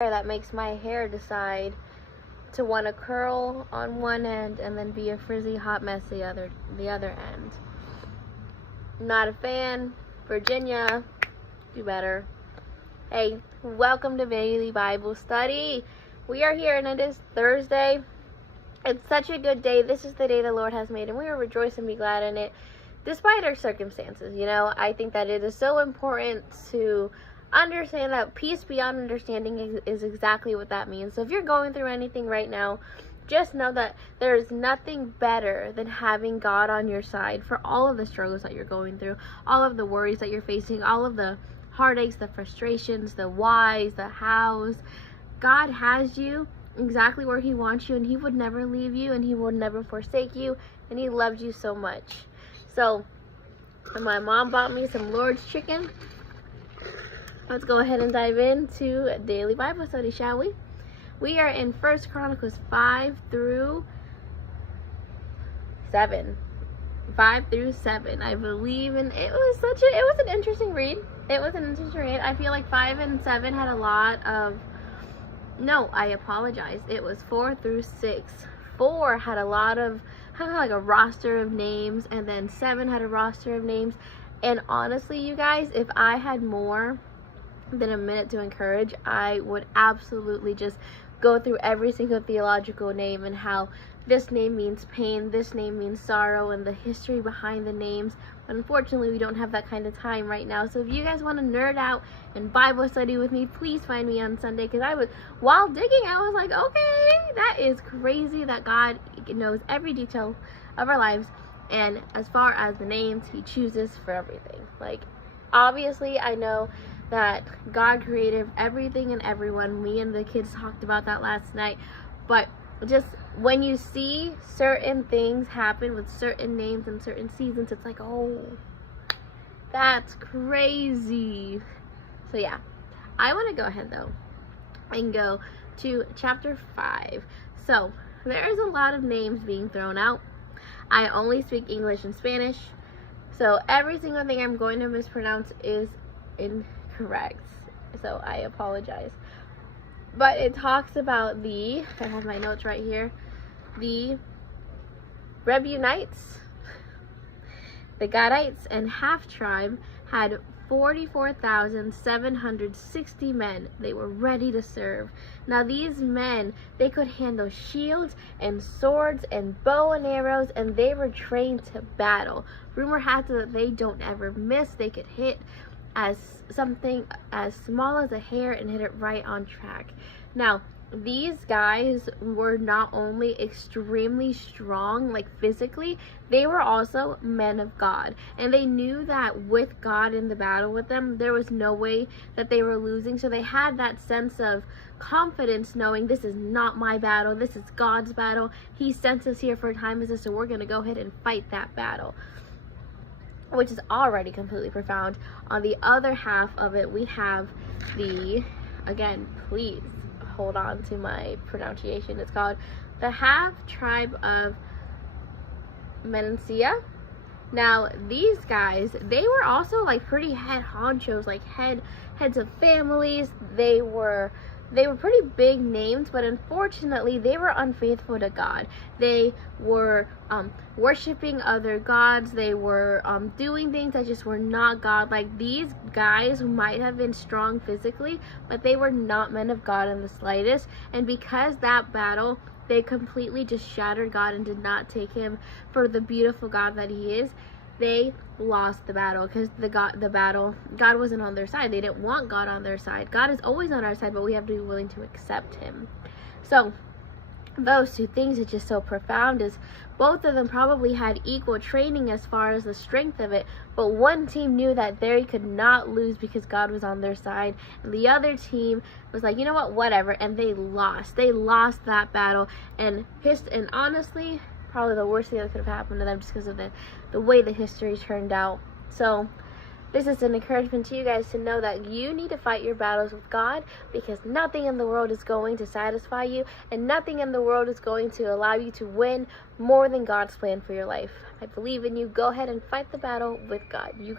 that makes my hair decide to want to curl on one end and then be a frizzy hot mess the other end. Not a fan. Virginia, do better. Hey, welcome to Daily Bible Study. We are here and it is Thursday. It's such a good day. This is the day the Lord has made and we will rejoice and be glad in it despite our circumstances. You know, I think that it is so important to understand that peace beyond understanding is exactly what that means. So if you're going through anything right now, just know that there is nothing better than having God on your side for all of the struggles that you're going through, all of the worries that you're facing, all of the heartaches, the frustrations, the whys, the hows. God has you exactly where he wants you, and he would never leave you, and he would never forsake you, and he loves you so much. So my mom bought me some Lord's chicken. Let's go ahead and dive into Daily Bible Study, shall we? We are in 1 Chronicles 5 through 7. 5 through 7, I believe, and it was an interesting read. I feel like 5 and 7 had a lot of, no, I apologize. It was 4 through 6. 4 had a lot of, kind of like a roster of names, and then 7 had a roster of names. And honestly, you guys, if I had more than a minute to encourage, I would absolutely just go through every single theological name and how this name means pain, this name means sorrow, and the history behind the names. But unfortunately, we don't have that kind of time right now. So if you guys want to nerd out and Bible study with me, please find me on Sunday, because while digging, I was like, okay, that is crazy that God knows every detail of our lives. And as far as the names, he chooses for everything. Like, obviously, I know that God created everything and everyone. Me and the kids talked about that last night. But just when you see certain things happen with certain names and certain seasons, it's like, oh, that's crazy. So yeah, I want to go ahead though and go to chapter 5. So there's a lot of names being thrown out. I only speak English and Spanish, so every single thing I'm going to mispronounce is incorrect, so I apologize. But it talks about I have my notes right here, the Reubenites, the Gadites, and half-tribe had 44,760 men. They were ready to serve. Now these men, they could handle shields and swords and bow and arrows, and they were trained to battle. Rumor has it that they don't ever miss. They could hit something as small as a hair and hit it right on track. Now, these guys were not only extremely strong, like physically, they were also men of God. And they knew that with God in the battle with them, there was no way that they were losing. So they had that sense of confidence, knowing this is not my battle, this is God's battle. He sent us here for a time as this, so we're going to go ahead and fight that battle, which is already completely profound. On the other half of it, we have again, please hold on to my pronunciation, it's called the half-tribe of Manasseh. Now, these guys, they were also like pretty head honchos, like heads of families. They were pretty big names, but unfortunately they were unfaithful to God. They were worshiping other gods. They were doing things that just were not God. Like, these guys might have been strong physically, but they were not men of God in the slightest. And because that battle, they completely just shattered God and did not take him for the beautiful God that he is, they lost the battle, because God wasn't on their side. They didn't want God on their side. God is always on our side, but we have to be willing to accept him. So those two things are just so profound, is both of them probably had equal training as far as the strength of it, but one team knew that they could not lose because God was on their side, and the other team was like, you know what, whatever, and they lost that battle. And honestly, probably the worst thing that could have happened to them, just because of the way the history turned out. So this is an encouragement to you guys to know that you need to fight your battles with God, because nothing in the world is going to satisfy you, and nothing in the world is going to allow you to win more than God's plan for your life. I believe in you. Go ahead and fight the battle with God. You